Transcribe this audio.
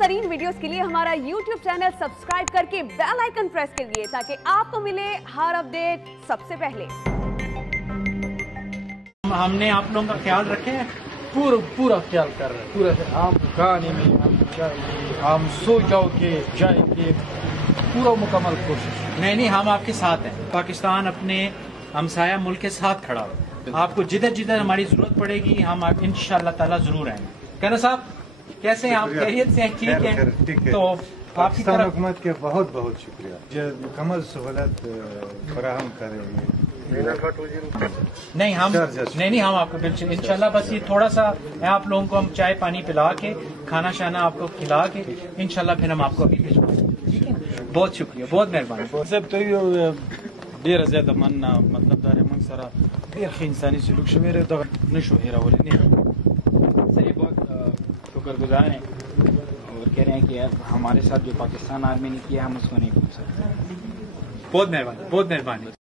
ترین videos کے لیے ہمارا YouTube چینل سبسکرائب کر کے بیل آئیکن پریس کریے تاکہ آپ کو ملے ہر اپڈیٹ سب سے پہلے۔ ہم نے آپ لوگوں کا خیال رکھے ہیں، پورا خیال کر رہے ہیں، پورا ہم کھانے میں ہم سو جاؤ کے جائیں گے، پورا مکمل کوشش۔ نہیں ہم آپ کے ساتھ ہیں۔ پاکستان اپنے ہمسایہ ملک کے ساتھ کھڑا ہو، آپ کو جدھر جدھر ہماری ضرورت پڑے گی ہم انشاءاللہ تعالیٰ ضرور آئیں گے۔ کہنا صاحب کیسے ہیں آپ؟ خیریت سے ہیں؟ ٹھیک ہیں؟ تو آپ کی طرف حکومت کے بہت بہت شکریہ جو مکمل سہولت فراہم کر رہی ہے۔ نہیں ہم آپ کو بالکل انشاءاللہ بس یہ تھوڑا سا آپ لوگوں کو ہم چائے پانی پلا کے کھانا شانا آپ کو کھلا کے انشاءاللہ پھر ہم آپ کو ابھی بھیجوائیں گے، ٹھیک ہے؟ بہت شکریہ، بہت مہربانی صاحب تۄہہِ ډیره زیاته مننه، مطلب دا موږ سره ډیر ښه انساني سلوک شوی دی، دغه نشو هیرولی نه۔ سر یہ بہت شکر گزار ہیں اور کہہ رہے ہیں کہ ہمارے ساتھ جو پاکستان آرمی نے کیا ہم اس کو نہیں بھول سکتے۔ بہت مہربانی، بہت مہربانی۔